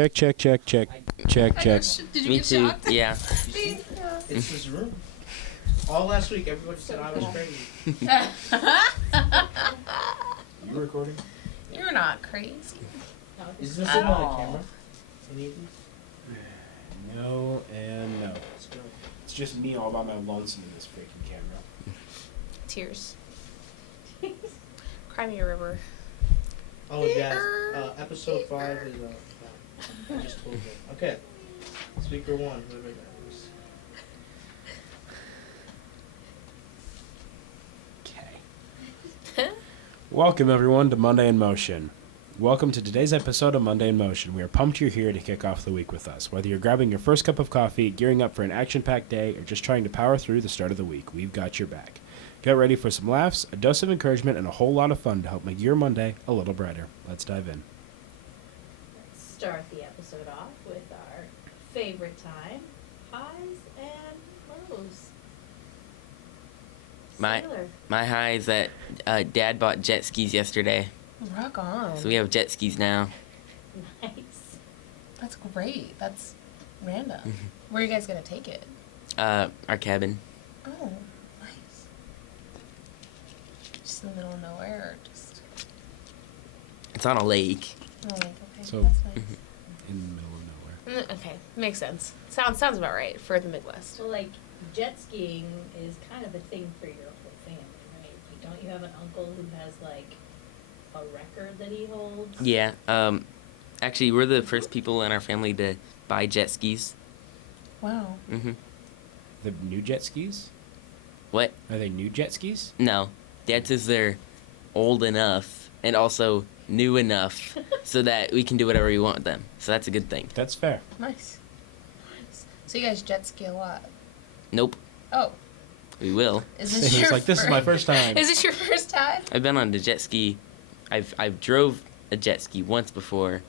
Check, check, check, check, check, check. Did you Me get too. shocked? Yeah. It's this room. All last week, everybody said I was crazy. You recording? You're not crazy. Is this At on the all. camera? Any of these? No and no. Let's go. It's just me all by my lonesome in this freaking camera. Tears. Cry me a river. Oh, guys, episode 5 is I just told them. Okay. Speaker 1, whoever that was. Okay. Welcome everyone to Monday in Motion. Welcome to today's episode of Monday in Motion. We are pumped you're here to kick off the week with us. Whether you're grabbing your first cup of coffee, gearing up for an action-packed day, or just trying to power through the start of the week, we've got your back. Get ready for some laughs, a dose of encouragement, and a whole lot of fun to help make your Monday a little brighter. Let's dive in. Let's start the episode off with our favorite time, highs and lows. My Sailor. my high is that Dad bought jet skis yesterday, Rock on. so we have jet skis now. Nice. That's great. That's random. Where are you guys gonna take it? Our cabin. Oh, nice. Just in the middle of nowhere, or just It's on a lake. oh, like okay, So- that's nice. In the middle of nowhere. Okay, makes sense. Sounds about right for the Midwest. So like jet skiing is kind of a thing for your whole family, right? Like, don't you have an uncle who has like a record that he holds? Yeah. Actually, we're the first people in our family to buy jet skis. Wow. Mhm. The new jet skis? What? Are they new jet skis? No. Dad says they're old enough and also new enough so that we can do whatever we want with them. So that's a good thing. That's fair. Nice. Nice. So you guys jet ski a lot. Nope. Oh, We will. is this It's your like, this is my first time. Is this your first time? I've been on the jet ski. I've drove a jet ski once before.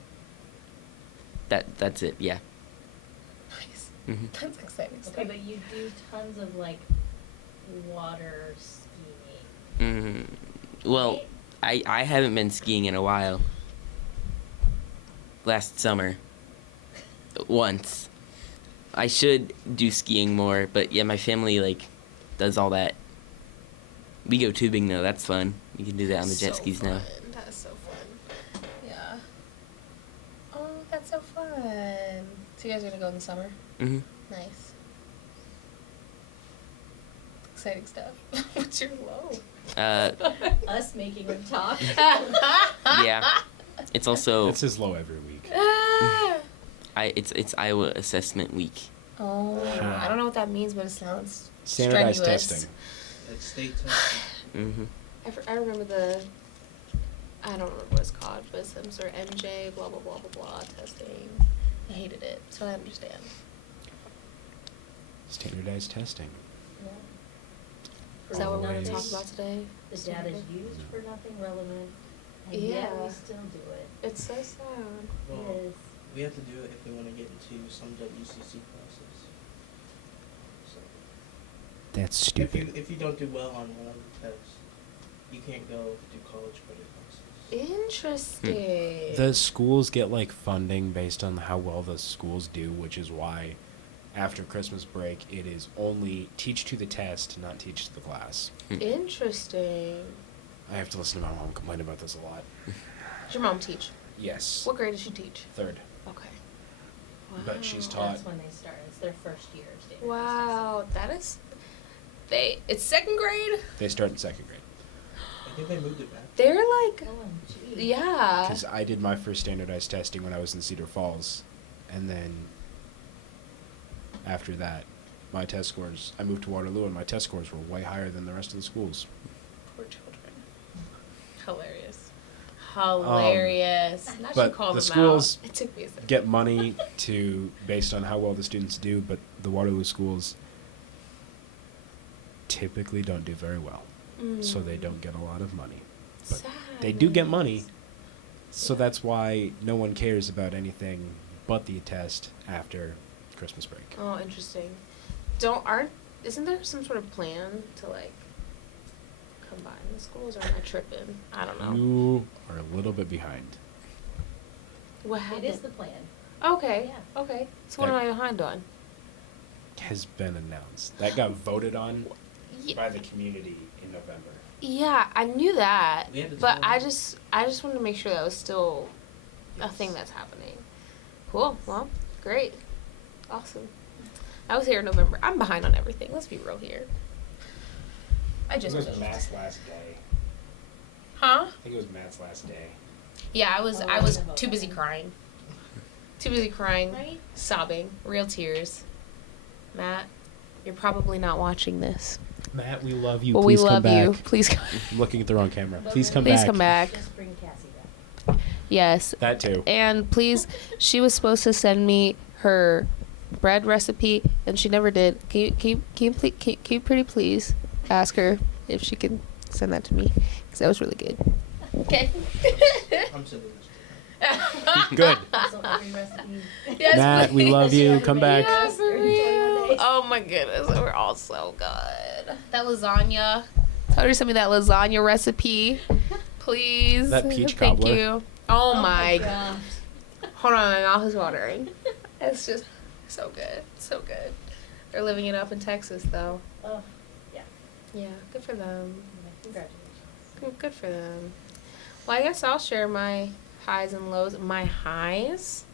That's it. Yeah. Nice. Mhm. That's exciting stuff. Okay, but you do tons of like water skiing. Well, I haven't been skiing in a while. Last summer. Once. I should do skiing more, but yeah, my family like does all that. We go tubing though, that's fun. You can do that on the jet So skis fun. now. That is so fun. Yeah. Oh, that's so fun. So you guys are gonna go in the summer? Mhm. Nice. Exciting stuff. What's your low? Us making him talk. Yeah. It's also It's his low every week. it's Iowa Assessment Week. Oh, I don't know what that means, but it sounds Standardized strenuous. testing. Like state testing. Mhm. I remember I don't remember what it's called, but some sort of MJ blah blah blah blah blah testing. I hated it, so I understand. Standardized testing. Is that what we're gonna Always. talk about today? The data is used for nothing relevant, and yet Yeah. we still do it. It's so sad. Well, It is. we have to do it if we want to get into some WCC classes. So, That's if you don't do well on one of the tests, you can't go do college credit classes. Interesting. The schools get like funding based on how well the schools do, which is why after Christmas break it is only teach to the test, not teach to the class. Interesting. I have to listen to my mom complain about this a lot. Does your mom teach? Yes. What grade does she teach? Third. Okay. But she's Wow. taught. That's when they start. It's their first year. of standardized Wow, that is. It's second grade. They start in second grade. I think they moved it back. They're like, testing. OMG. yeah. Because I did my first standardized testing when I was in Cedar Falls, and then after that, my test scores. I moved to Waterloo, and my test scores were way higher than the rest of the schools. Poor children. Hilarious. Hilarious. I should but call the them schools out. It took me a second. Get money to based on how well the students do, but the Waterloo schools typically don't do very well, so they don't get a lot of money. But Sad. they do get money, so that's why no one cares about anything but the test after Christmas break. Oh, interesting. Isn't there some sort of plan to like combine the schools, or am I tripping? I don't know. You are a little bit behind. What It happened? is the plan. Okay. Yeah. Okay. So what am I behind on? Has been announced. That got voted on Yeah, by the community in November. yeah, I knew that, We had to but tell I them. just wanted to make sure that was still a thing that's happening. Cool. Well, great. Awesome. I was here in November. I'm behind on everything. Let's be real here. I just it was moved. Matt's last day. Huh? I think it was Matt's last day. Yeah, I was Oh, I was I know too about busy that. crying. Too busy crying, Right? sobbing, real tears. Matt, you're probably not watching this. Matt, we love you. Well, we Please come love back. you. Please come. I'm looking at the wrong camera. But Please come Please back. come back. Just bring Cassie back. Yes. That too. And please, she was supposed to send me her bread recipe, and she never did. Can you pretty please ask her if she can send that to me? Because that was really good. Okay. I'm sending this Good. Also, every recipe. Yes, Matt, we please. love you. Come back. Yeah, for During 21 real. days. Oh my goodness, we're all so good. That lasagna. Tell her to send me that lasagna recipe, please. That peach Thank cobbler. you. Oh, my. gosh. Hold on, my mouth is watering. It's just so good, so good. They're living it up in Texas, though. Oh, yeah. Yeah, good for them. Congratulations. Good for them. Well, I guess I'll share my highs and lows. My highs.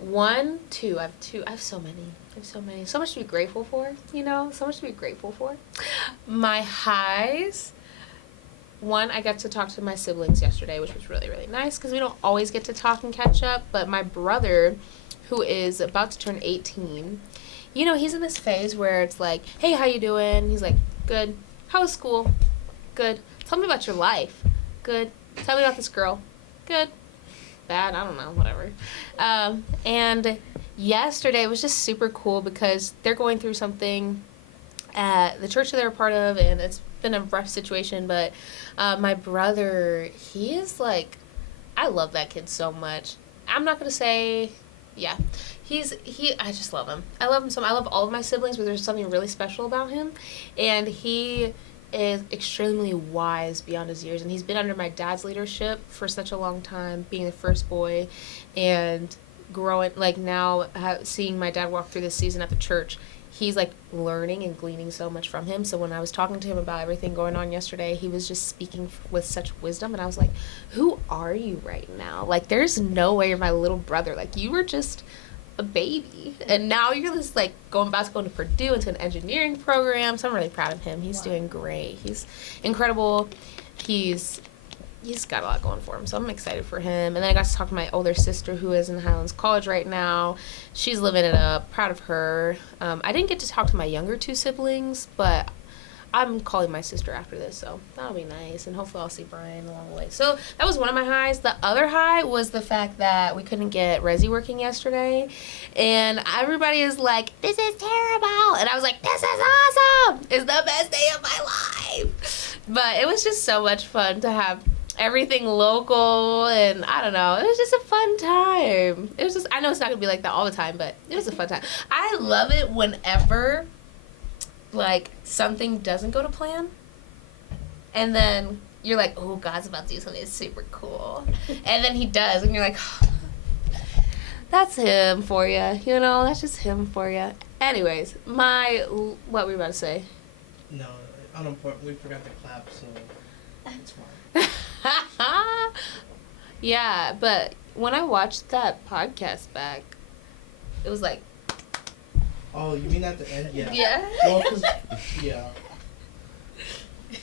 1, 2. I have 2. I have so many. I have so many. So much to be grateful for, you know? So much to be grateful for. My highs. 1, I got to talk to my siblings yesterday, which was really, really nice because we don't always get to talk and catch up. But my brother, who is about to turn 18, you know, he's in this phase where it's like, hey, how you doing? He's like, good. How was school? Good. Tell me about your life. Good. Tell me about this girl. Good. Bad. I don't know. Whatever. And yesterday was just super cool because they're going through something at the church that they're a part of, and it's been a rough situation. But my brother, he is like, I love that kid so much. I'm not gonna say, yeah, I just love him. I love him so much. I love all of my siblings, but there's something really special about him, and he is extremely wise beyond his years, and he's been under my dad's leadership for such a long time, being the first boy, and growing, like now seeing my dad walk through this season at the church, he's like learning and gleaning so much from him. So when I was talking to him about everything going on yesterday, he was just speaking with such wisdom, and I was like, who are you right now? Like, there's no way you're my little brother. Like, you were just a baby, and now you're just like about to go into Purdue into an engineering program. So I'm really proud of him. He's doing great. He's incredible. He's got a lot going for him, so I'm excited for him. And then I got to talk to my older sister, who is in Highlands College right now. She's living it up. Proud of her. I didn't get to talk to my younger 2 siblings, but I'm calling my sister after this, so that'll be nice. And hopefully I'll see Brian along the way. So that was one of my highs. The other high was the fact that we couldn't get Resi working yesterday. And everybody is like, this is terrible. And I was like, this is awesome. It's the best day of my life. But it was just so much fun to have everything local, and I don't know, it was just a fun time. It was just, I know it's not gonna be like that all the time, but it was a fun time. I love it whenever like something doesn't go to plan, and then you're like, oh, God's about to do something super cool, and then he does, and you're like, oh, that's him for you, you know, that's just him for you. Anyways, what were you about to say? No, unimportant. We forgot to clap, so it's fine. Yeah, but when I watched that podcast back, it was like, Oh, you mean at the end? Yeah. yeah. Well, 'cause- yeah.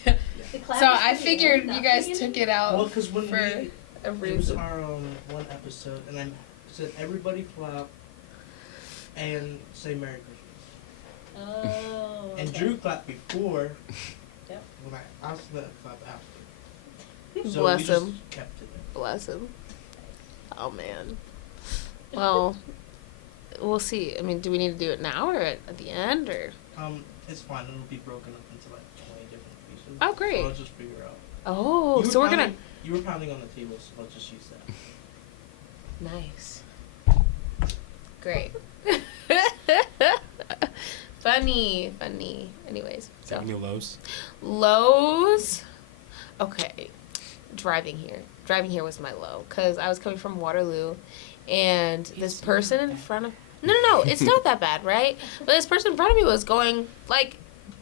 The clap So is I for the figured end, you not guys for the took end. it out Well, because when for we, a it was reason. our one episode, and I said everybody clap and say Merry Christmas. Oh. And okay. Drew clapped before. Yep. When I asked him to clap after. So Bless we just him. kept it there. Bless him. Oh man. Well, we'll see. I mean, do we need to do it now or at the end or? It's fine. It'll be broken up into like 20 different pieces. Oh, great. So I'll just figure out. Oh, You were so we're gonna. pounding- You were pounding on the table, so I'll just use that. Nice. Great. Funny. Anyways, so Any lows? lows. Okay, driving here was my low because I was coming from Waterloo, and this person in front of no, it's not that bad, right? But this person in front of me was going like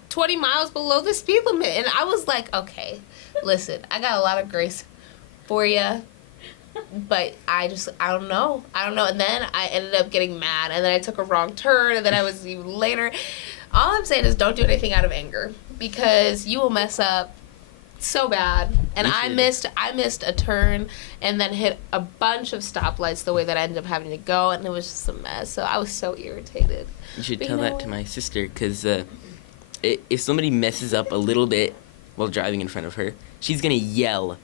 20 miles below the speed limit, and I was like, okay, listen, I got a lot of grace for you, but I don't know, and then I ended up getting mad, and then I took a wrong turn, and then I was even later. All I'm saying is don't do anything out of anger, because you will mess up so bad. And You I missed a turn and then hit a bunch of stoplights the way that I ended up having to go, and it was just a mess. So I was so irritated. You should But tell you know that to what? my sister, because if somebody messes up a little bit while driving in front of her, she's going to yell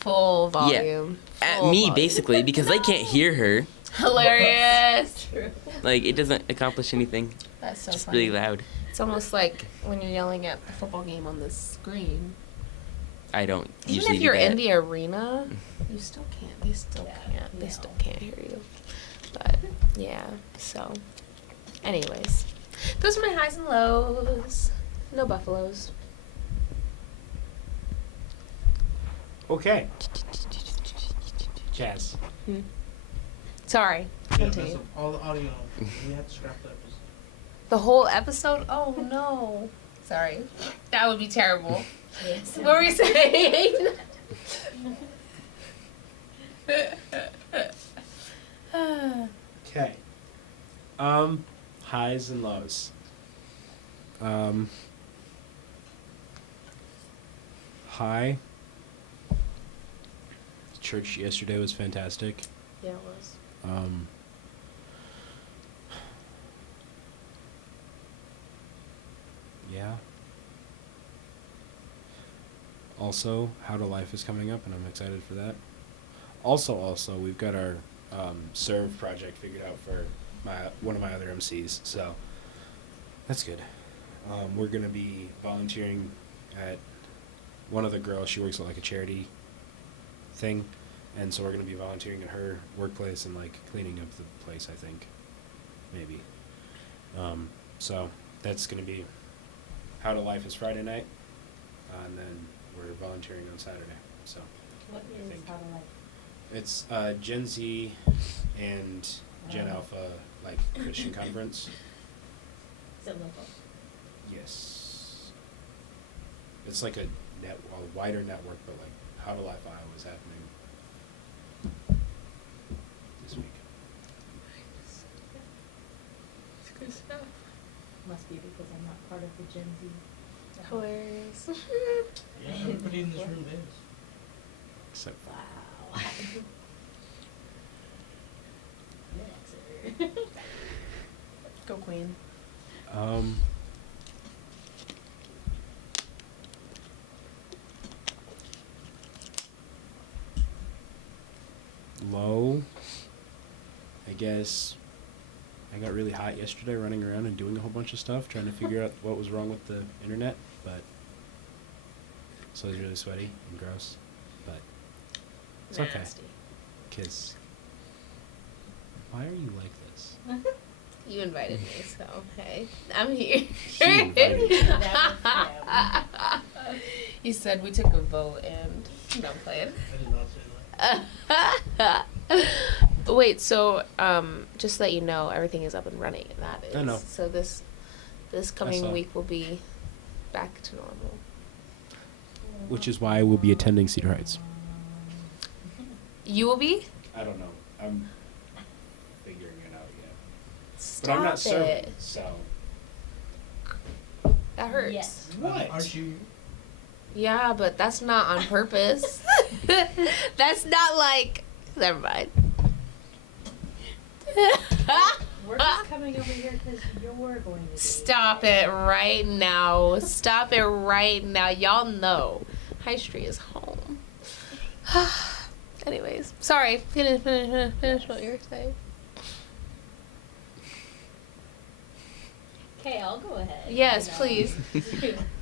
Full volume. at Full me, volume. basically, because I can't hear her. Hilarious. True. Like, it doesn't accomplish anything. That's so Just funny. really loud. It's almost like when you're yelling at the football game on the screen. I don't Even usually if you're do that. in the arena, you still can't. They still Yeah, can't. They no. still can't hear you. But yeah. So, anyways, those are my highs and lows. No buffaloes. Okay. Jazz. Sorry. Yeah, Continue. mess up all the audio. We have to scrap that. The whole episode? Oh no. Sorry. That would be terrible. What were you saying? Okay. Highs and lows. High. Church yesterday was fantastic. Yeah, it was. Yeah. Also, How to Life is coming up, and I'm excited for that. Also, we've got our serve project figured out for one of my other MCs, so that's good. We're gonna be volunteering at one of the girls. She works at like a charity thing, and so we're gonna be volunteering at her workplace and like cleaning up the place. I think, maybe. So that's gonna be How to Life is Friday night, and then we're volunteering on Saturday. So What I is think. How to Life? it's Gen Z and Gen Oh. Alpha like Christian conference. Is it local? Yes. It's like a wider network, but like How to Life Iowa is happening this week. It's good stuff. Must be because I'm not part of the Gen Z. Hilarious. Yeah, everybody in this room is. Except Wow. Yes, sir. Go Queen. Low. I guess I got really hot yesterday running around and doing a whole bunch of stuff, trying to figure out what was wrong with the internet, but so I was really sweaty and gross. But it's okay. Nasty. 'Cause why are you like this? You invited me, so hey, I'm here. She invited you. That was You said we took a vote and no, I'm playing. I did not say that. Wait, so just to let you know, everything is up and running. And that is I know. so this coming saw. week will be back to normal. Which is why I will be attending Cedar Heights. You will be? I don't know. I'm figuring it out yet. Stop But I'm not it. serving, so. That hurts. Yes. What? Aren't you? Yeah, but that's not on purpose. That's not like. Never mind. We're just coming over here because you're going to be. Stop it right now. Stop it right now. Y'all know High Street is home. Anyways, sorry. Finish what you were saying. Okay, I'll go ahead. Yes, And, please.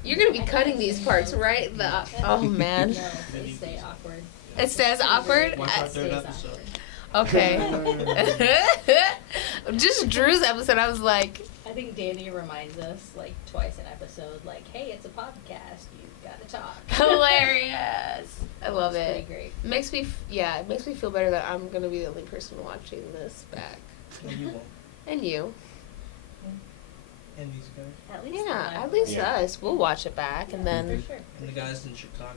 You're gonna be cutting these parts, right? Oh man. No, they stay awkward. It says awkward. Watch out, third Stays episode. Okay. Just Drew's episode. I was like, I think Danny reminds us like twice an episode, like, hey, it's a podcast. You've got to TikTok. Hilarious. I love It's it. pretty great. Makes me, it makes me feel better that I'm gonna be the only person watching this back, And you won't. and you. And these guys. At least Yeah, the at least Yeah. us. We'll watch it back, and then for sure. And the guys in Chicago.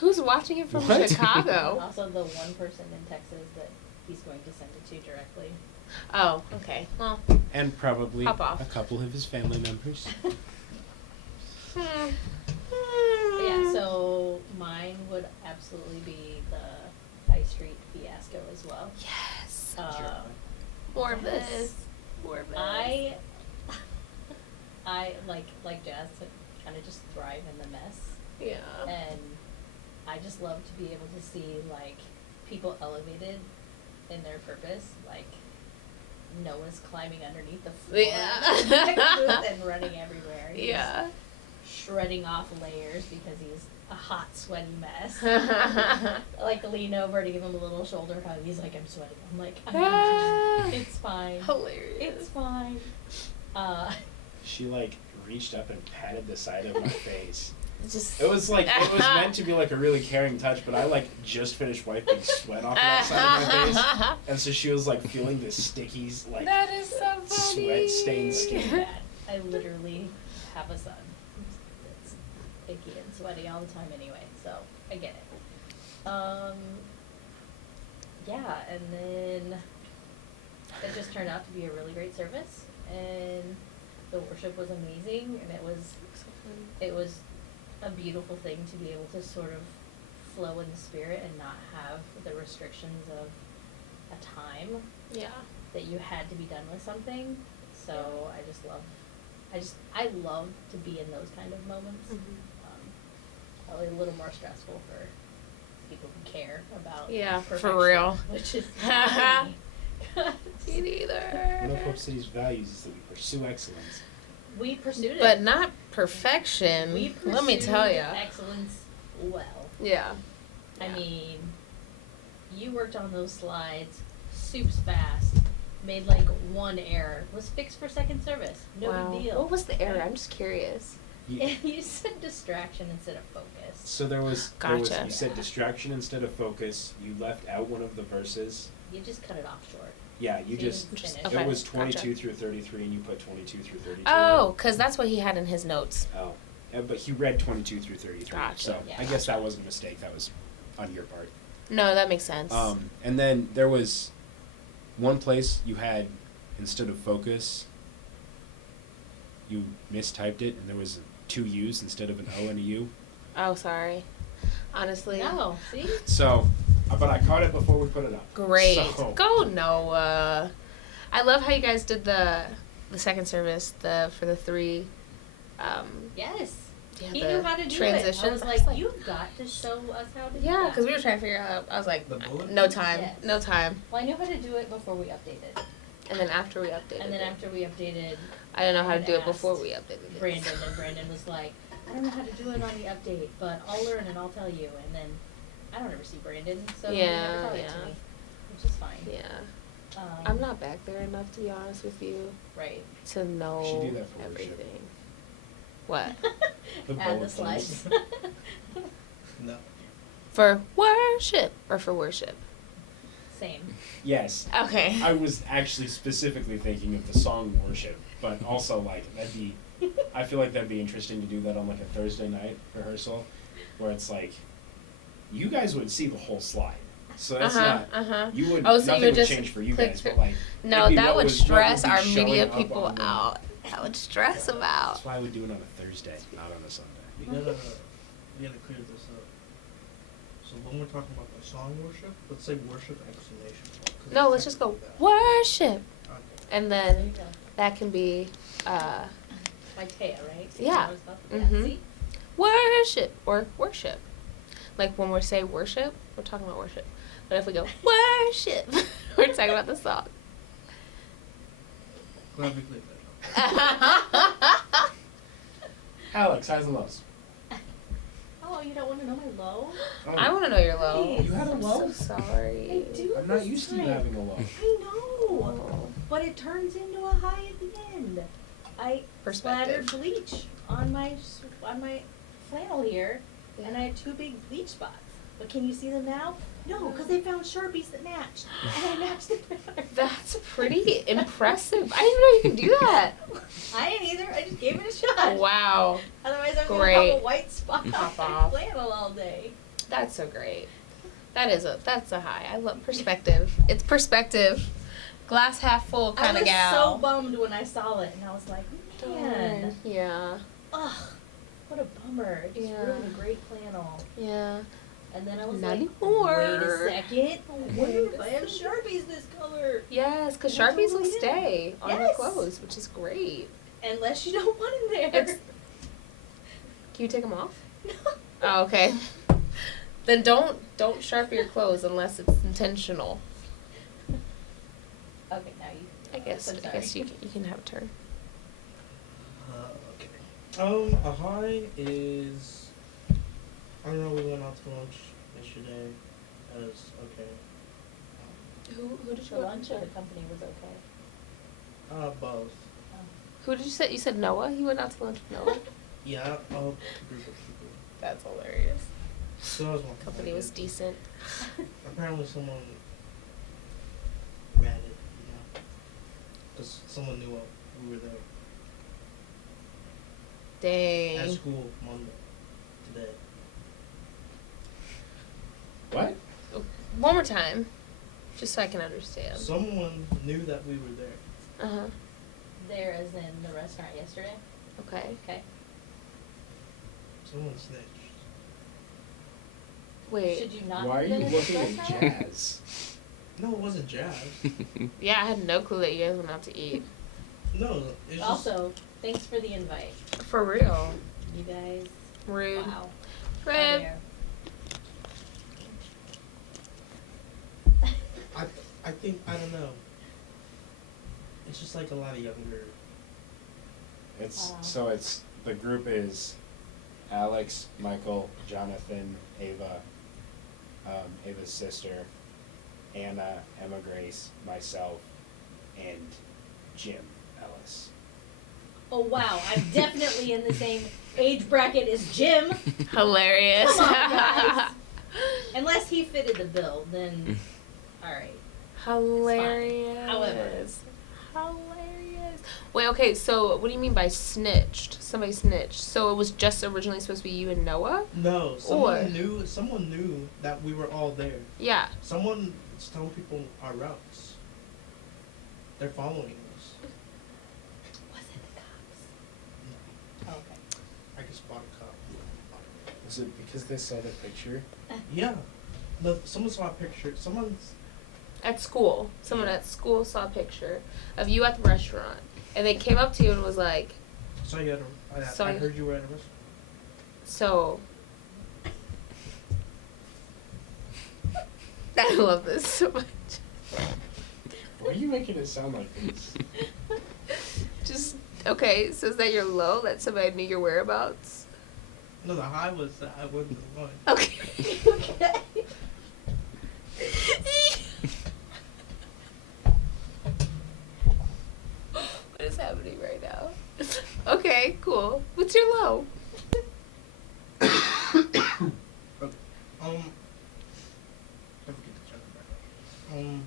who's watching it from What? Chicago? Also, the one person in Texas that he's going to send it to directly. Oh, okay. Well, And probably Hop off. a couple of his family members. But yeah, so mine would absolutely be the High Street Fiasco as well. yes. Sure. More of yes. this. More of this. I like Jazz to kind of just thrive in the mess, Yeah. and I just love to be able to see like people elevated in their purpose, like Noah's climbing underneath the floor Yeah. and running everywhere. He's Yeah. shredding off layers because he's a hot, sweaty mess. Like lean over to give him a little shoulder hug. He's like, I'm sweating. I'm like, I'm Ah. not. It's fine. Hilarious. It's fine. She like reached up and patted the side of my face. Just. It was like it was meant to be like a really caring touch, but I like just finished wiping sweat off of that side of my face, and so she was like feeling this sticky like That is so funny. sweat-stained skin. bad. I literally have a son. It's icky and sweaty all the time anyway, so I get it. Yeah, and then it just turned out to be a really great service, and the worship was amazing, and it was a beautiful thing to be able to sort of flow in the spirit and not have the restrictions of a time Yeah. that you had to be done with something. So I love to be in those kind of moments. Probably a little more stressful for people who care about Yeah, for perfection, real. which is not me. Me neither. One of Hope City's values is that we pursue excellence. We pursued it. But not perfection. We Let me tell pursued you. excellence well. Yeah. I Yeah. mean, you worked on those slides soups fast, made like one error, was fixed for second service. No Wow. big deal. What was the error? I'm just curious. You said distraction instead of focus. So there was Gotcha. you said Yeah. distraction instead of focus. You left out one of the verses. You just cut it off short. Yeah, you So just didn't finish. Okay, it was 22 gotcha. through 33, and you put 22 through 32. Oh, because that's what he had in his notes. Oh, yeah, but he read 22 through 33. Gotcha. So Yeah. I guess that wasn't a mistake. That was on your part. No, that makes sense. And then there was one place you had instead of focus, you mistyped it, and there was 2 U's instead of an O and a U. Oh, sorry. Honestly. No, see? So, but I caught it before we put it up. Great. So, Go Noah. I love how you guys did the second service, for the 3 Yes. yeah, He the knew how to do it. transitions. I was like, you've got to show us how to do Yeah, that. because we were trying to figure out. I was like, The bullet no points? time, Yes. no time. Well, I knew how to do it before we updated. And then after we updated, And then it, after we updated, I didn't know how to I'd do it before asked we updated it. Brandon, and Brandon was like, I don't know how to do it on the update, but I'll learn and I'll tell you. And then I don't ever see Brandon, so he Yeah, never taught it yeah. to me, which is fine. Yeah, Um, I'm not back there enough to be honest with you right. to know You should do that for worship. everything. What The Add the bullet slides. points. No. for worship or for worship? Same. Yes. Okay. I was actually specifically thinking of the song worship, but also like I feel like that'd be interesting to do that on like a Thursday night rehearsal, where it's like, you guys would see the whole slide, so that's not. You would Oh, so nothing you would would just change for you click guys, through- but like No, it'd be that what would was- what stress be our showing media up people on the- out. That would stress them out. That's why I would do it on a Thursday, not on a Sunday. We gotta clear this up. So when we're talking about the song worship, let's say worship exclamation point. 'cause No, it's let's just go technically that. worship, Okay. and There you then go. that can be Like Taya, right? Yeah. Mhm. See? worship or worship. Like when we say worship, we're talking about worship. But if we go worship, we're talking about the song. Glad we cleared that up. Alex, highs and lows. Oh, you don't want to know my low? I want to know your low. Please. You had a I'm low? so sorry. I do. I'm not this used to you time. having a low. I know, but it turns into a high at the end. I Perspective. splattered bleach on my flannel here, and I had 2 big bleach spots. But can you see them now? No, because they found Sharpies that matched, and I matched it better. That's pretty impressive. I didn't know you could do that. I didn't either. I just gave it a shot. Wow. Otherwise, I'm Great. gonna have a white spot Pop on off. flannel all day. That's so great. That's a high. I love perspective. It's perspective. Glass half full kind I of was gal. so bummed when I saw it, and I was like, man, Yeah. ugh, what a bummer. It just Yeah. ruined a great flannel. Yeah. And then I was Not like, anymore. wait a second. What if I have Sharpies this color? Yes, because That's Sharpies what will we did. stay on your Yes. clothes, which is great. Unless you don't want them there. It's- Can you take them off? No. Oh, okay. Then don't Sharpie your clothes unless it's intentional. Okay, now you. I guess I'm you can have a turn. Okay. A high is, I don't know, we went out to lunch yesterday. That was okay. Who did you The lunch or the company was okay. Both. Who did you say? You said Noah. You went out to lunch with Noah. Yeah, a group of people. That's hilarious. So that was one Company was decent. Apparently someone read it, because someone knew we were there at Dang. school Monday, today. What? One more time, just so I can understand. Someone knew that we were there. Uh huh. There, as in the restaurant yesterday. Okay. Okay. Someone snitched. Wait. Should you not Why are have you been in looking this at restaurant? Jazz? No, it wasn't Jazz. Yeah, I had no clue that you guys went out to eat. No, it's just. Also, thanks for the invite. For real. You guys. Rude. Wow. are Rude. there. I think, I don't know. It's just like a lot of younger. It's the group is Alex, Michael, Jonathan, Ava, Ava's sister, Anna, Emma Grace, myself, and Jim Ellis. Oh wow, I'm definitely in the same age bracket as Jim. Hilarious. Come on, guys. Unless he fitted the bill, then all right. Hilarious. However. Hilarious. Wait, okay, so what do you mean by snitched? Somebody snitched. So it was just originally supposed to be you and Noah? No, Or- someone knew that we were all there. Yeah. Someone is telling people our routes. They're following us. Was it the cops? No, Oh, okay. I can spot a cop. Was it because they saw the picture? Yeah. No, someone saw a picture. Someone's. At school. Someone Yeah. at school saw a picture of you at the restaurant. And they came up to you and was like, Saw you at a. Saw I you- heard you were at a restaurant. so. I love this so much. Why are you making it sound like this? Just, okay, so is that your low? That somebody knew your whereabouts? No, the high was that I wasn't the one. Okay. Okay. What is happening right now? Okay, cool. What's your low? Don't forget to check it back.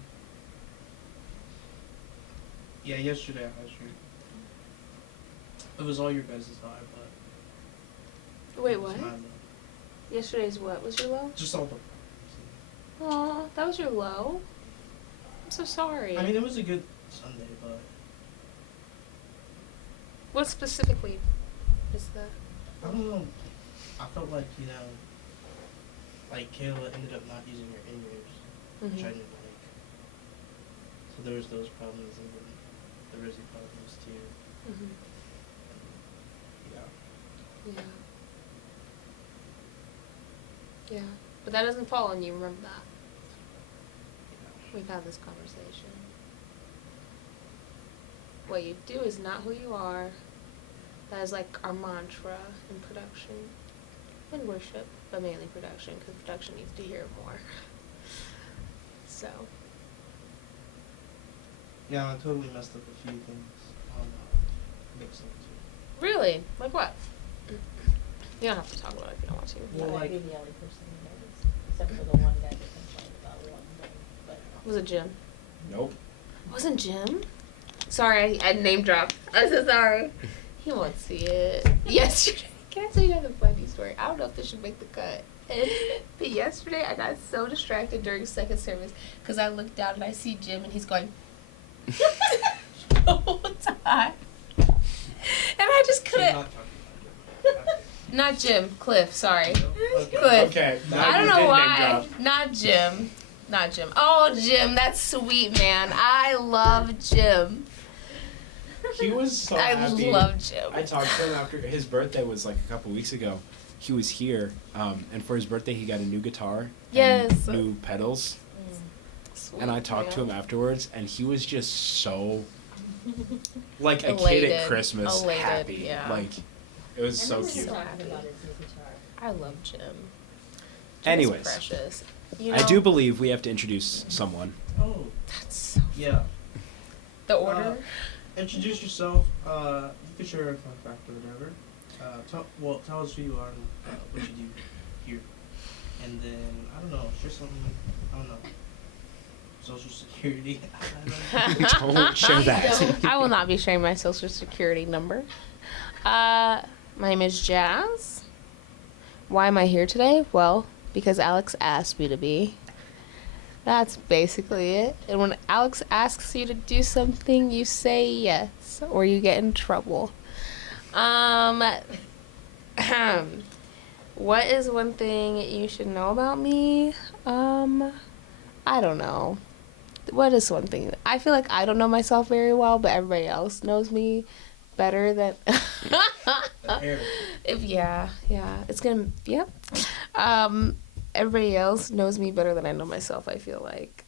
Yeah, yesterday I asked you. It was all your guys' high, but. Wait, it was what? my low. Yesterday's what was your low? Just all the. Aw, that was your low? I'm so sorry. I mean, it was a good Sunday, but. What specifically is the... I don't know. I felt like, like Kayla ended up not using her in-ears, which I Mhm. didn't like. So there was those problems, and then the Rizzy problems too. Mhm. Yeah. Yeah. Yeah. But that doesn't fall on you, remember that. We've had this conversation. What you do is not who you are. That is like our mantra in production. And worship, but mainly production, because production needs to hear it more. So. Yeah, I totally messed up a few things on mix-up too. Really? Like what? You don't have to talk about it if you don't want to. Well, I'd like- be the only person who noticed, except for the one guy that complained about one thing, but. Was it Jim? Nope. Wasn't Jim? Sorry, I name dropped. I'm so sorry. He won't see it. Yesterday, can I tell you guys a funny story? I don't know if this should make the cut. But yesterday, I got so distracted during second service because I looked down and I see Jim and he's going the whole time. And I just She's couldn't. not talking about it. Not Jim, Cliff, sorry. Okay. Cliff. Okay. I don't know why. Not Jim. Not Jim. Oh, Jim, that's sweet, man. I love Jim. He was so I happy. love Jim. I talked to him after his birthday was like a couple weeks ago. He was here, and for his birthday he got a new guitar. Yes. And new pedals. Sweet, And I talked to him man. afterwards, and he was just so like a kid Elated. at Christmas, Elated, happy. yeah. Like it was I so remember cute. so talking happy. about his new guitar. I love Jim. Jim is Anyways, precious. You I know, do believe we have to introduce someone. Oh, That's so. yeah. The order. Introduce yourself. You can share a fun fact or whatever. Tell us who you are and what you do here. And then, I don't know, share something, I don't know, social security. I don't know. Don't share that. I will not be sharing my social security number. My name is Jazz. Why am I here today? Well, because Alex asked me to be. That's basically it. And when Alex asks you to do something, you say yes, or you get in trouble. What is one thing you should know about me? I don't know. What is one thing? I feel like I don't know myself very well, but everybody else knows me better than. Hair. It's gonna. Yep. Everybody else knows me better than I know myself, I feel like.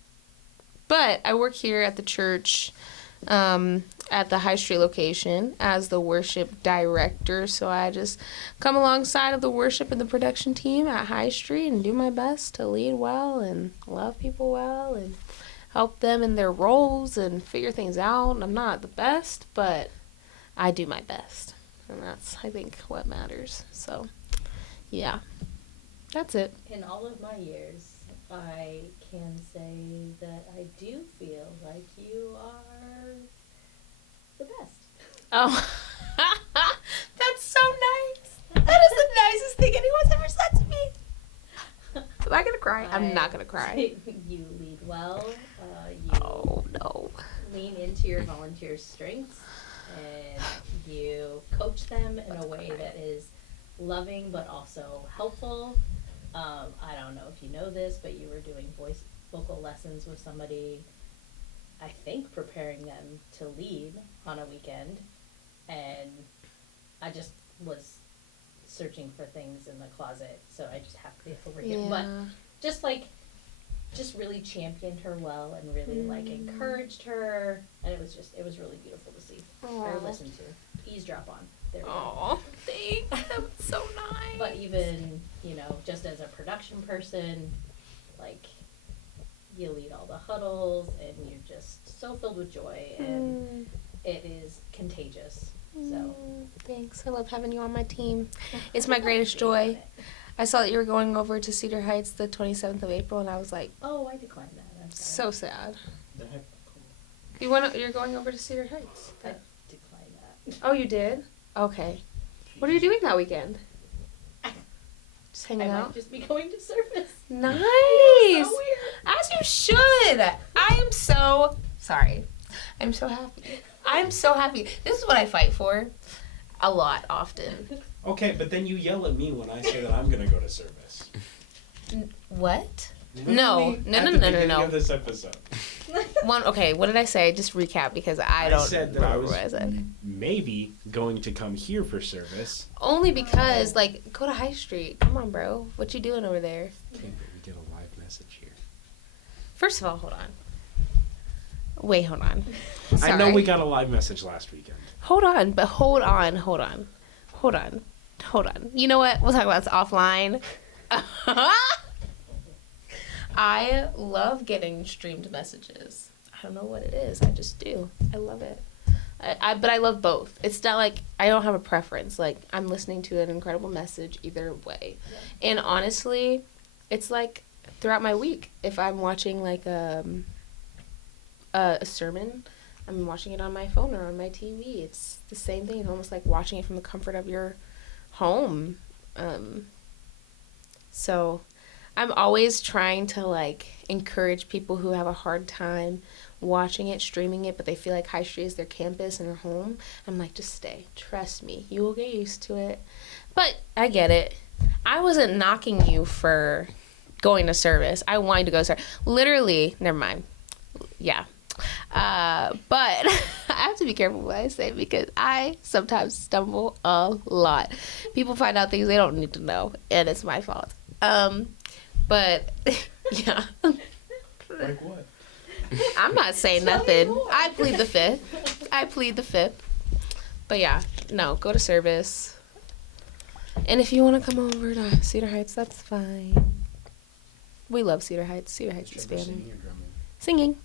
But I work here at the church, at the High Street location as the worship director. So I just come alongside of the worship and the production team at High Street and do my best to lead well and love people well and help them in their roles and figure things out. I'm not the best, but I do my best. And that's, I think, what matters. So, yeah. That's it. In all of my years, I can say that I do feel like you are the best. Oh, that's so nice. That is the nicest thing anyone's ever said to me. Am I gonna cry? I'm not gonna cry. You lead well. You Oh no. lean into your volunteers' strengths, and you coach them in a way that is loving but also helpful. I don't know if you know this, but you were doing vocal lessons with somebody, I think preparing them to lead on a weekend, and I just was searching for things in the closet, so I just happened to be over here. But just really championed her well and really encouraged her, and it was really beautiful to see or Aw. listen to, eavesdrop on. There we go. Oh, thanks. That was so nice. But even, just as a production person, like, you lead all the huddles and you're just so filled with joy, and it is contagious. So Thanks. I love having you on my team. It's my greatest joy. I saw that you were going over to Cedar Heights the 27th of April, and I was like, Oh, I declined that. I'm so sorry. sad. The heck? You're going over to Cedar Heights. I declined that. Oh, you did? Okay. What are you doing that weekend? Just I hanging might out? just be going to service. Nice. So weird. As you should. I am so sorry. I'm so happy. I'm so happy. This is what I fight for a lot, often. Okay, but then you yell at me when I say that I'm gonna go to service. What? Literally No. at No, the no, no, beginning no. of this episode. Okay, what did I say? Just recap because I don't said that I remember was what I said. maybe going to come here for service. Only because, go to High Street. Come on, bro. What you doing over there? Okay, but we get a live message here. First of all, hold on. Wait, hold on. I know Sorry. we got a live message last weekend. Hold on, but hold on. You know what? We'll talk about this offline. I love getting streamed messages. I don't know what it is. I just do. I love it. But I love both. It's not like I don't have a preference. Like I'm listening to an incredible message either way. And honestly, it's like throughout my week, if I'm watching like a sermon, I'm watching it on my phone or on my TV. It's the same thing. It's almost like watching it from the comfort of your home. So I'm always trying to like encourage people who have a hard time watching it, streaming it, but they feel like High Street is their campus and their home. I'm like, just stay. Trust me. You will get used to it. But I get it. I wasn't knocking you for going to service. I wanted to go to service. Literally, never mind. Yeah. But I have to be careful what I say because I sometimes stumble a lot. People find out things they don't need to know, and it's my fault. But yeah. Like what? I'm not saying nothing. I plead the fifth. But yeah, no, go to service. And if you want to come over to Cedar Heights, that's fine. We love Cedar Heights. Cedar Heights is family. Singing or drumming? Singing.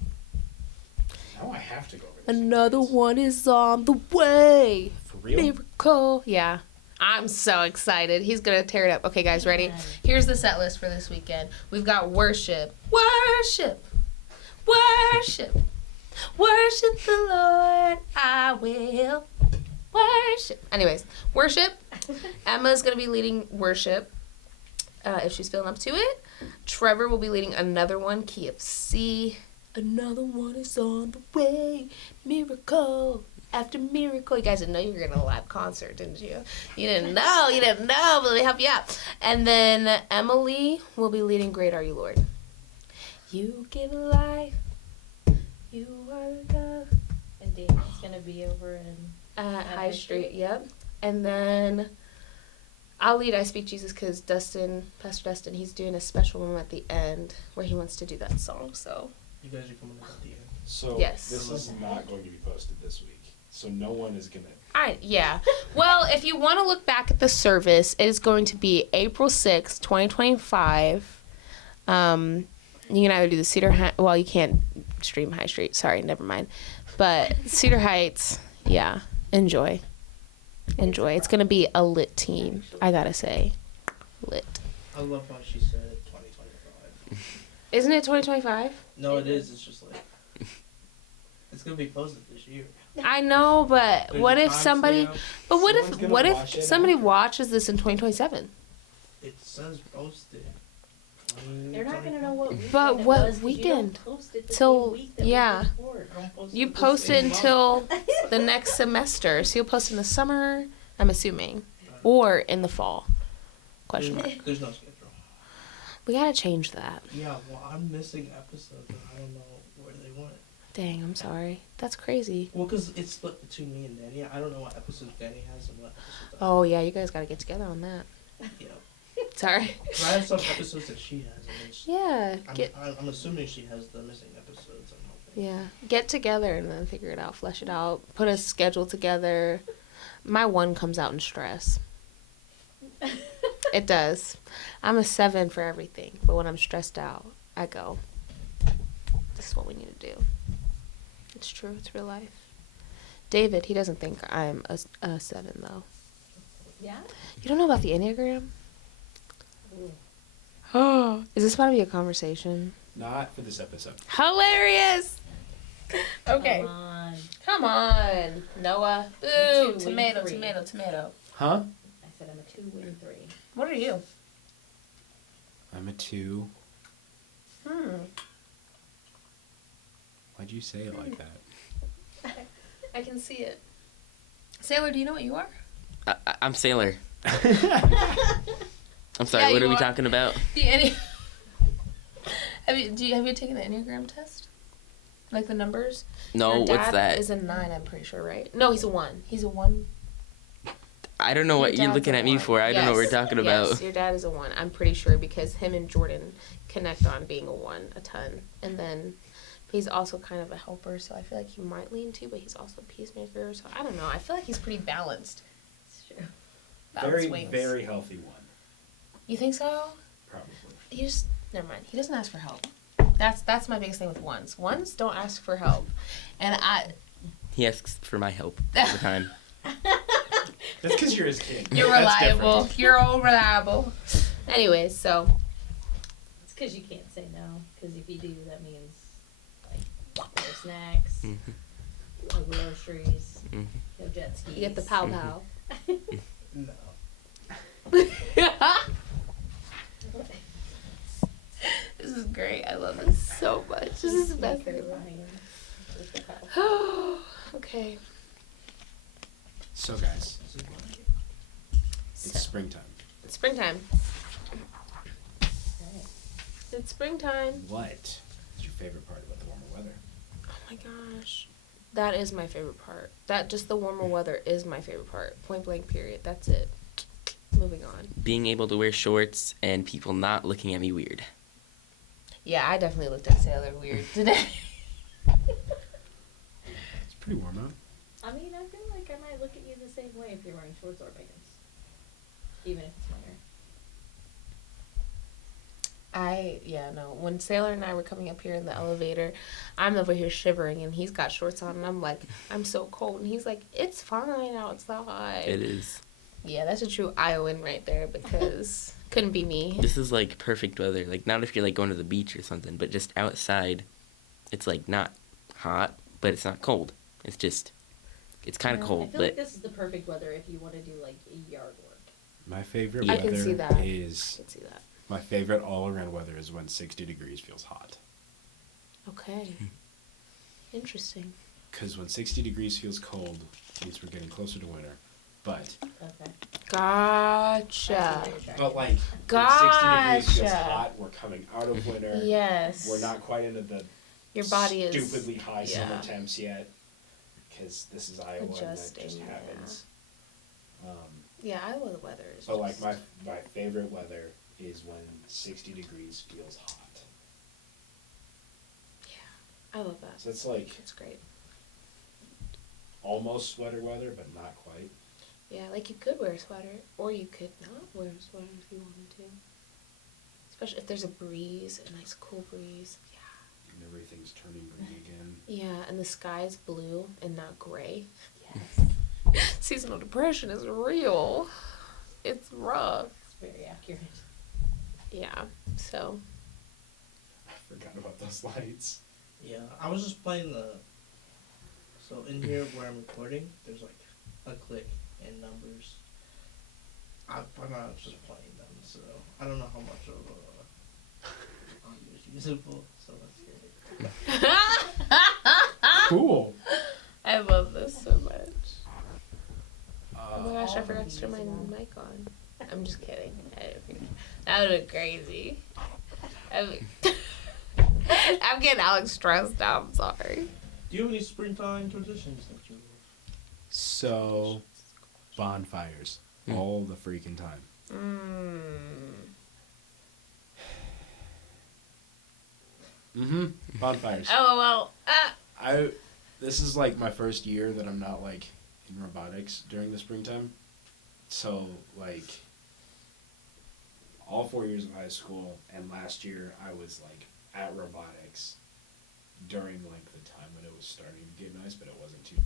Now I have to go over this. Another one is on the way. For real? Miracle. Yeah. I'm so excited. He's going to tear it up. Okay, guys, ready? Here's the set list for this weekend. We've got worship. Worship. Worship. Worship the Lord. I will. Worship. Anyways, worship. Emma's going to be leading worship if she's feeling up to it. Trevor will be leading another one, Key of C. Another one is on the way. Miracle after miracle. You guys didn't know you were going to a live concert, didn't you? You didn't know, but let me help you out. And then Emily will be leading Great Are You, Lord. You give life. You are love. And Daniel's gonna be over in High Street, yep. And then I'll lead I Speak Jesus because Pastor Dustin, he's doing a special one at the end where he wants to do that song, so. You guys are coming up at the end. So Yes. this is not going to be posted this week. So no one is going to. Yeah. Well, if you want to look back at the service, it is going to be April 6th, 2025. You can either do the Cedar Heights. Well, you can't stream High Street. Sorry, never mind. But Cedar Heights, yeah, enjoy. It's going to be a lit team, I got to say. Lit. I love how she said 2025. Isn't it 2025? No, it is. It's just like it's gonna be posted this year. I know, but There's what a if somebody... timestamp. But Someone's gonna what watch if it somebody after. watches this in 2027? It says posted. They're not gonna know what weekend But it what was 'cause you weekend? don't post it the Till- same week that we yeah. record. You post it until the next semester. So you'll post in the summer, I'm assuming, or in the fall. Question mark. There's no schedule. We gotta change that. Yeah, well, I'm missing episodes and I don't know where they went. Dang, I'm sorry. That's crazy. Well, because it's split between me and Danny. I don't know what episodes Danny has and what episodes Oh yeah, you guys gotta get together on that. Yeah. Sorry. But I have some episodes that she has. And it's, Yeah, I'm assuming she has the missing episodes. I'm hoping. yeah. Get together and then figure it out, flesh it out, put a schedule together. My one comes out in stress. It does. I'm a 7 for everything, but when I'm stressed out, I go, this is what we need to do. It's true. It's real life. David, he doesn't think I'm a 7, though. Yeah? You don't know about the Enneagram? Oh, is this about to be a conversation? Not for this episode. Hilarious! Okay. Come on. Come on, Noah. Two, Ooh, wing tomato, three. tomato, tomato. Huh? I said I'm a 2 win 3. What are you? I'm a 2. Why'd you say it like that? I can see it. Sailor, do you know what you are? I'm Sailor. I'm sorry, Yeah, what you are we are. talking about? The have you taken the Enneagram test? Like the numbers? No, Your what's dad that? is a 9, I'm pretty sure, right? No, he's a 1. He's a 1. I don't know what Your you're dad's looking a at me 1. for. I don't know what we're Yes, talking Yes, about. your dad is a 1. I'm pretty sure because him and Jordan connect on being a 1 a ton. And then he's also kind of a helper, so I feel like he might lean too, but he's also a peacemaker. So I don't know. I feel like he's pretty balanced. It's true. Balanced Very, wings. very healthy one. You think so? Probably. He just never mind. He doesn't ask for help. That's my biggest thing with ones. Ones don't ask for help, and He asks for my help all the time. That's because you're his kid. You're That's reliable. different. You're all reliable. Anyways, so It's because you can't say no. Because if you do, that means like no snacks, Mhm. no groceries, Mhm. no jet skis. you get the pow pow. No. This is great. I love this so much. This is the best thing ever. With the pow. Okay. So, guys, it's So, springtime. it's springtime. Alright. It's springtime. What is your favorite part about the warmer weather? Oh my gosh. That is my favorite part. That just the warmer weather is my favorite part. Point blank period. That's it. Moving on. Being able to wear shorts and people not looking at me weird. Yeah, I definitely looked at Sailor weird today. It's pretty warm out. I mean, I feel like I might look at you the same way if you're wearing shorts or leggings. Even if it's winter. When Sailor and I were coming up here in the elevator, I'm over here shivering and he's got shorts on and I'm like, I'm so cold. And he's like, it's fine outside. It is. Yeah, that's a true Iowan right there because couldn't be me. This is like perfect weather. Like not if you're like going to the beach or something, but just outside. It's like not hot, but it's not cold. It's just, it's kind of Yeah, cold, I feel but like this is the perfect weather if you want to do like yard work. My favorite I weather can see that. I is can see that. my favorite all-around weather is when 60 degrees feels hot. Okay. Interesting. Because when 60 degrees feels cold, it means we're getting closer to winter. But Okay. Gotcha. but like when 60 degrees feels Gotcha. hot, we're coming out of winter. Yes. We're not quite into the Your body is stupidly high summer yeah. temps yet. Because this is Iowa and that Adjusting, just yeah. happens. Yeah, Iowa the weather is. But like just- my favorite weather is when 60 degrees feels hot. I love that. So it's like It's great. almost sweater weather, but not quite. Yeah, like you could wear a sweater, or you could not wear a sweater if you wanted to. Especially if there's a breeze, a nice cool breeze. And everything's turning green again. Yeah, and the sky's blue and not gray. Yes. Seasonal depression is real. It's rough. It's very accurate. Yeah, so. I forgot about those lights. Yeah, I was just playing the. So in here where I'm recording, there's like a click and numbers. I'm not just playing them, so I don't know how much of audio is usable. So let's get it. Cool. I love this so much. Oh my gosh, I All forgot the to turn my music on. mic on. I'm just kidding. I didn't forget. That would have been crazy. I'm getting Alex stressed out. I'm sorry. Do you have any springtime traditions that you? So, bonfires. Hmm. All the freaking time. Mm-hmm. Bonfires. Oh, well. This is like my first year that I'm not like in robotics during the springtime. So like all 4 years of high school and last year I was like at robotics during like the time when it was starting to get nice, but it wasn't too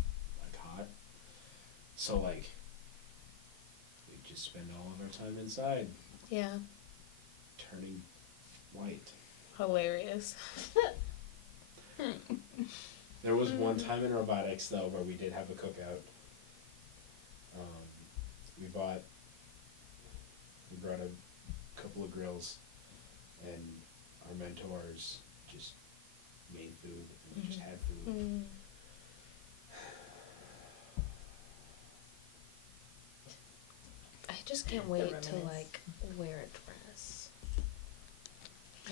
like hot. So like we just spend all of our time inside Yeah. turning white. Hilarious. There was one time in robotics though where we did have a cookout. We brought a couple of grills, and our mentors just made food and we just had food. I just can't wait to like wear a dress.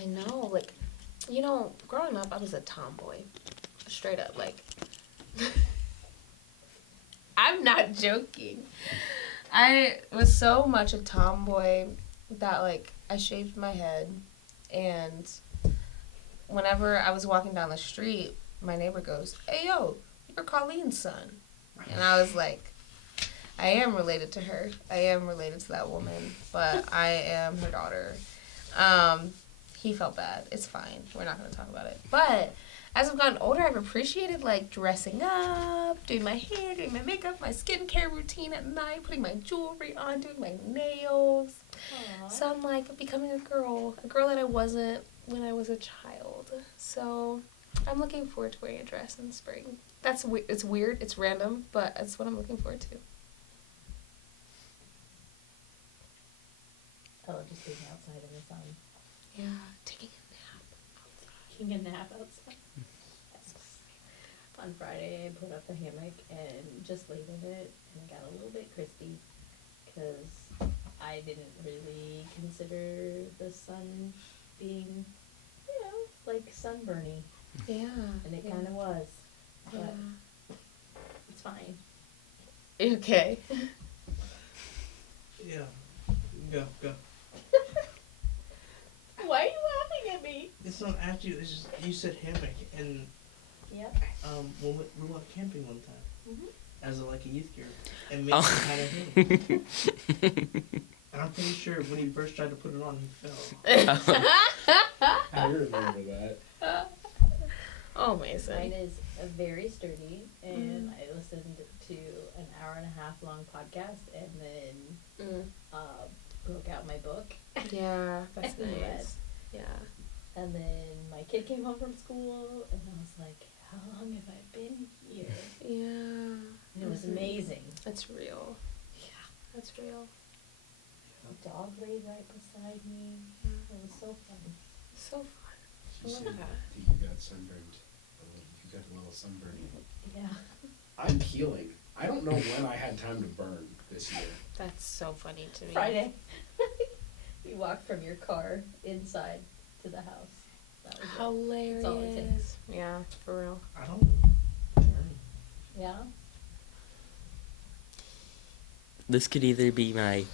I know, like, you know, growing up I was a tomboy. Straight up, like. I'm not joking. I was so much a tomboy that like I shaved my head, and whenever I was walking down the street, my neighbor goes, "Hey yo, you're Colleen's son," and I was like, I am related to her. I am related to that woman, but I am her daughter. He felt bad. It's fine. We're not going to talk about it. But as I've gotten older, I've appreciated like dressing up, doing my hair, doing my makeup, my skincare routine at night, putting my jewelry on, doing my nails. Aw. So I'm like becoming a girl that I wasn't when I was a child. So I'm looking forward to wearing a dress in the spring. It's weird, it's random, but that's what I'm looking forward to. I love just being outside in the sun. Yeah, taking a nap outside. Taking a nap outside. On Friday, I put up the hammock and just laid in it, and it got a little bit crispy because I didn't really consider the sun being, like sunburny, Yeah. and it yeah. kind of was, but Yeah. it's fine. Okay. Yeah. Go. Why are you laughing at me? It's not at you. It's just you said hammock, and Yep. when we went camping one time Mhm. as like a youth group, and Oh. Mason had a hammock, and I'm pretty sure when he first tried to put it on, he fell. I remember that. Oh, Mason. Mine is very sturdy, and I listened to an hour and a half long podcast, and then broke out my book, Yeah, that's And read. nice. Yeah. and then my kid came home from school, and I was like, "How long have I been here?" Yeah. And it was Mhm. amazing. That's real. Yeah. That's real. The dog laid right beside me. Yeah. It was so fun. So fun. She I love said that. you got sunburned. You got a little sunburned. Yeah. I'm healing. I don't know when I had time to burn this year. That's so funny to me. Friday, you walked from your car inside to the house. That was it. Hilarious. That's all it takes. Yeah, for real. I don't turn. Yeah. This could either be my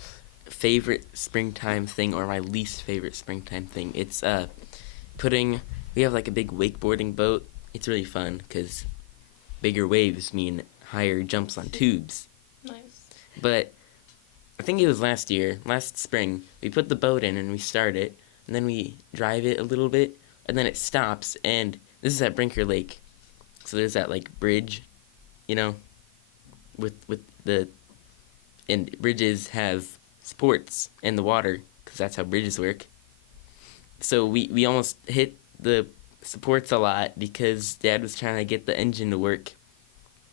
favorite springtime thing or my least favorite springtime thing. It's we have like a big wakeboarding boat. It's really fun because bigger waves mean higher jumps on tubes. Nice. But I think it was last spring, we put the boat in and we start it, and then we drive it a little bit, and then it stops, and this is at Brinker Lake. So there's that like bridge, with the, and bridges have supports in the water, because that's how bridges work. So we almost hit the supports a lot because Dad was trying to get the engine to work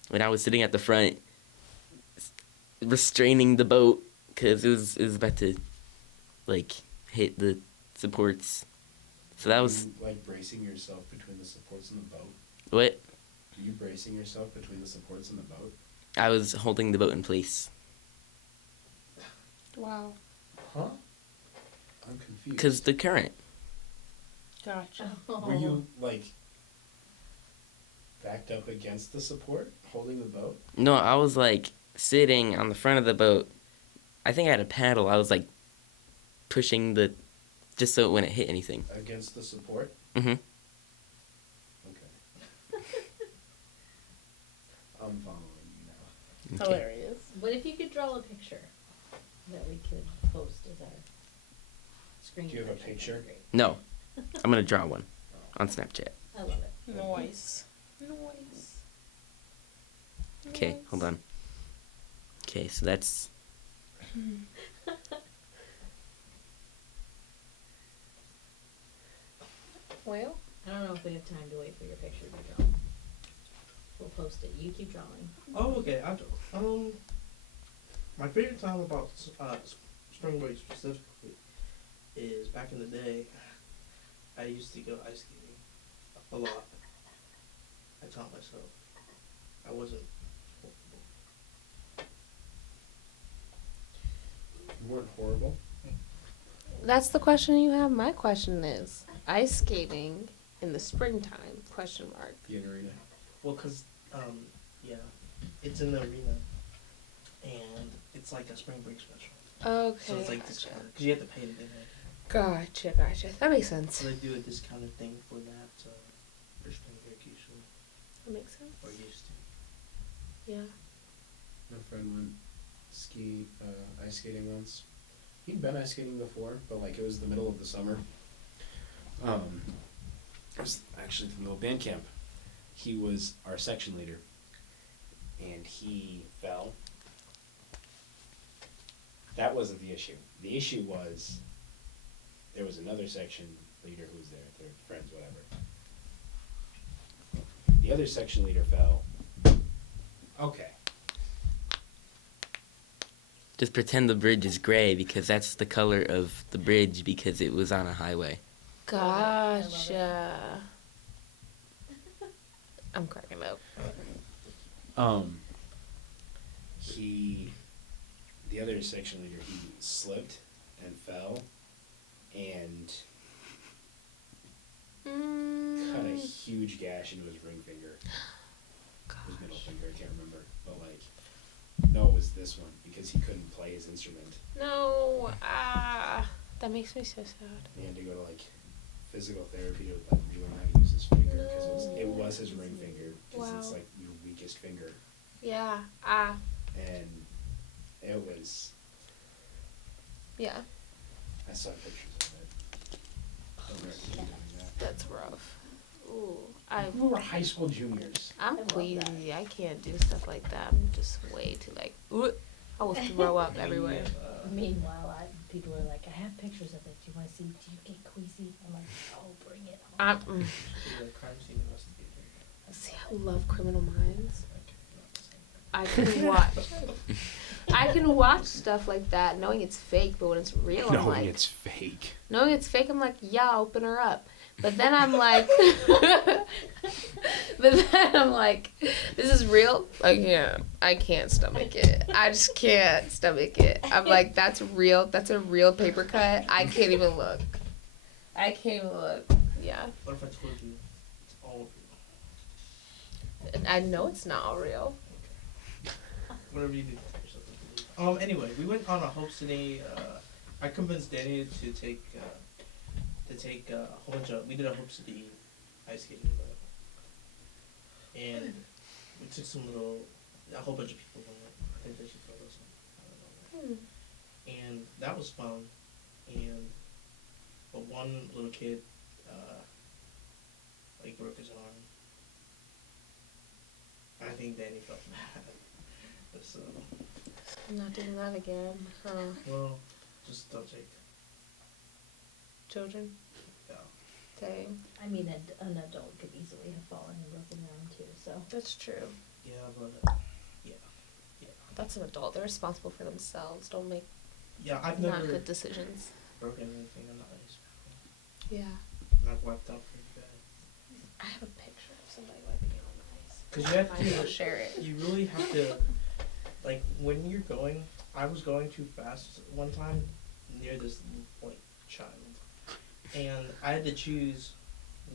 when I was sitting at the front restraining the boat because it was about to like hit the supports. So that was You, like bracing yourself between the supports and the boat. what Are you bracing yourself between the supports and the boat? I was holding the boat in place Wow. Huh? I'm confused. because the current. Gotcha. Were you like backed up against the support, holding the boat? No, I was like sitting on the front of the boat. I think I had a paddle. I was like pushing just so it wouldn't hit anything. Against the support? Mm-hmm. Okay. I'm following you now. Okay. Hilarious. What if you could draw a picture that we could post as our screen? Do you have a picture? picture? That'd be great. No, I'm gonna draw one on Snapchat. I love it. Nice. Nice. Okay, hold on. Okay, so that's Well, I don't know if we have time to wait for your picture to draw. We'll post it. You keep drawing. Oh, okay. My favorite time about spring break specifically is back in the day. I used to go ice skating a lot. I taught myself. I wasn't. You weren't horrible? that's the question you have. My question is ice skating in the springtime? Question mark. The arena. Well, cause yeah, it's in the arena, and it's like a spring break special. Okay. So it's like discounted because you have to pay to get in. Gotcha. That makes sense. So they do a discounted thing for that for spring break usually, That makes sense. or used to. Yeah. My friend went ice skating once. He'd been ice skating before, but like it was the middle of the summer. It was actually the middle of band camp, he was our section leader, and he fell. That wasn't the issue. The issue was there was another section leader who was there. They're friends, whatever. The other section leader fell. Okay. Just pretend the bridge is gray because that's the color of the bridge because it was on a highway. Gotcha. I'm cracking up. The other section leader, he slipped and fell and cut a huge gash into his ring finger. His middle finger, I can't remember. But no, it was this one because he couldn't play his instrument. No, that makes me so sad. He had to go to physical therapy to learn how to use his finger because it was his ring finger because it's Wow. your weakest finger. Yeah, And it was. yeah, I saw pictures of it. Don't recommend doing that. that's rough. Ooh, We were high school juniors. I'm love queasy. that. I can't do stuff like that. I'm just way too ooh, I will throw up everywhere. Meanwhile, people are like, I have pictures of it. Do you want to see? Do you get queasy? I'm like, oh, bring it on. I'm, Be like crime scene investigator. see, I love Criminal Minds. Okay, not the same thing. I can watch. I can watch stuff like that, knowing it's fake, but when it's real, I'm Knowing like, it's fake. knowing it's fake, I'm like, yeah, open her up. But then I'm like, this is real. I can't stomach it. I just can't stomach it. I'm like, that's real. That's a real paper cut. I can't even look. I can't even look. Yeah, What if I told you it's all real? I know it's not all real. Whatever you do, yourself to believe. Anyway, we went on a Hope City. I convinced Danny to take a whole bunch of. We did a Hope City ice skating event, and we took a whole bunch of people went. I think they should photos. I don't know. And that was fun. But one little kid, broke his arm. I think Danny felt bad. So, I'm not doing that again. Huh. well, just don't take. Children? Yeah. Dang. I mean, an adult could easily have fallen and broken their arm too. So That's true. Yeah, but That's an adult. They're responsible for themselves. Don't make yeah, I've not never good decisions. broken anything. I'm not ice. Yeah. And I've wiped out pretty bad. I have a picture of somebody wiping it on the ice. Cause you have I will to. share it. You really have to. When you're going, I was going too fast one time near this child, and I had to choose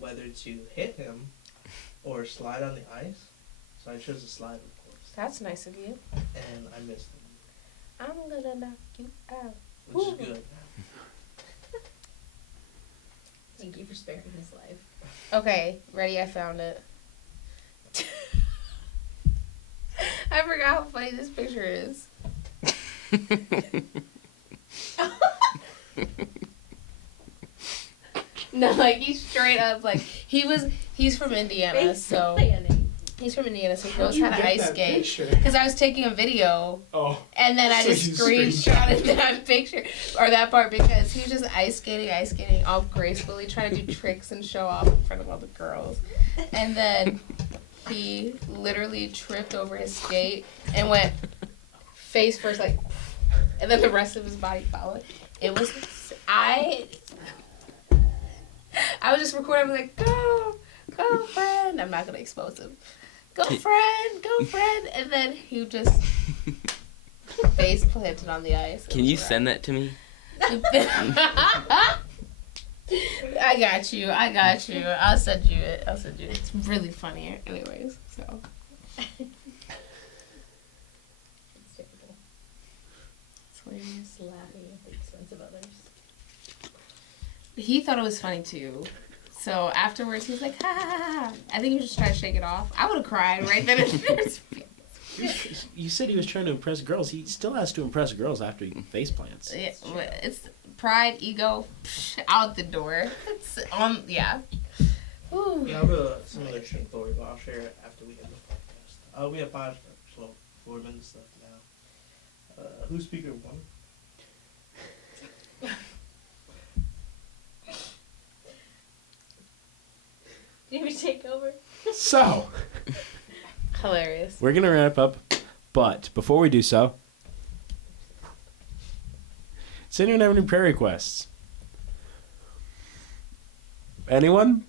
whether to hit him or slide on the ice. So I chose to slide, of course, That's nice of you. and I missed him, I'm gonna knock you out. which Ooh. is good. thank you for sparing his life. Okay, ready? I found it. I forgot how funny this picture is. No, he's straight up he's from Indiana, so he's from Indiana, so he knows how to ice skate. Because I was taking a video, Oh. and then I So just you screenshotted that picture or that part because he was just ice skating all gracefully, trying to do tricks and show off in front of all the girls, and then he literally tripped over his skate and went face first, and then the rest of his body followed. It was I was just recording. I was like, go, friend. I'm not gonna expose him. Go, friend. And then he just face planted on the ice. Can you send that to me? I got you. I'll send you it. It's really funny, anyways. So It's terrible. it's hilarious. Just laughing at the expense of others. He thought it was funny too. So afterwards, he was like, ha ha ha ha. I think he was just trying to shake it off. I would have cried right then and there. You said he was trying to impress girls. He still has to impress girls after he face plants. Yeah, it's pride, ego, out the door. It's on, yeah. Ooh. Yeah, I'll do a similar string story, but I'll share it after we end the podcast. We have 4 minutes left now. Who's speaker one? Do you want me to take over? So, Hilarious. we're going to wrap up, but before we do so, does anyone have any prayer requests? Anyone?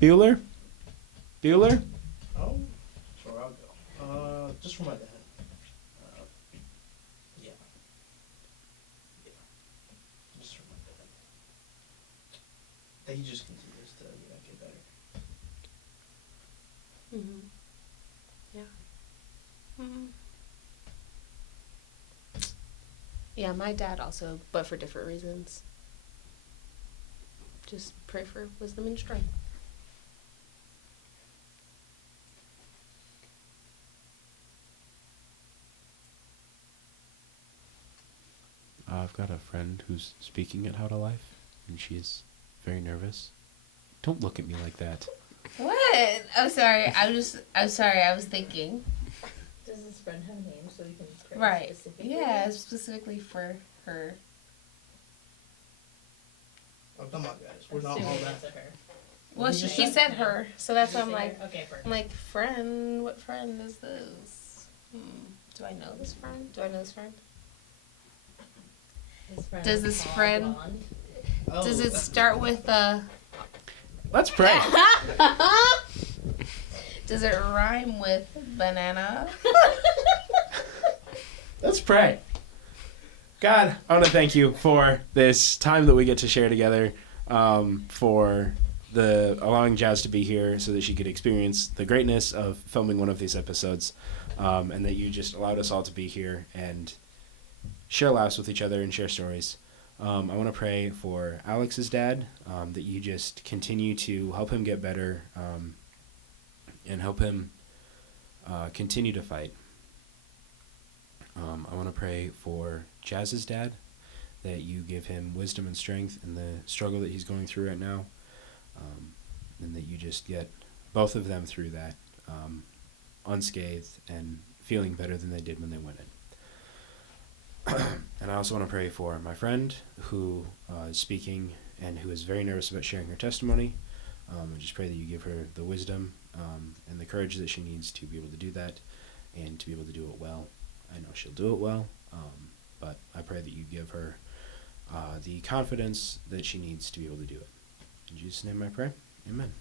Bueller? Bueller? Oh, sure, I'll go. Just for my dad. Yeah. Yeah. Just for my dad. That he just continues to, get better. Mm-hmm. Yeah. Mm-hmm. Yeah, my dad also, but for different reasons. Just pray for wisdom and strength. I've got a friend who's speaking at How to Life, and she's very nervous. Don't look at me like that. What? I'm sorry. I'm sorry. I was thinking. Does this friend have a name so we can pray Right. specifically? Yeah, specifically for her. Oh, come on, guys. We're not Assuming all it's that. a her. Well, You she just said her, so that's why Did I'm you say like, her? Okay, perfect. I'm like, friend. What friend is this? Do I know this friend? Do I know this friend? His friend Does is this tall, friend- blonde. Oh, Does it start with a? Let's pray. Does it rhyme with banana? Let's pray. God, I want to thank you for this time that we get to share together, for the allowing Jazz to be here so that she could experience the greatness of filming one of these episodes, and that you just allowed us all to be here and share laughs with each other and share stories. I want to pray for Alex's dad, that you just continue to help him get better, and help him continue to fight. I want to pray for Jazz's dad, that you give him wisdom and strength in the struggle that he's going through right now, and that you just get both of them through that unscathed and feeling better than they did when they went in. And I also want to pray for my friend who is speaking and who is very nervous about sharing her testimony. I just pray that you give her the wisdom and the courage that she needs to be able to do that and to be able to do it well. I know she'll do it well, but I pray that you give her the confidence that she needs to be able to do it. In Jesus' name I pray. Amen.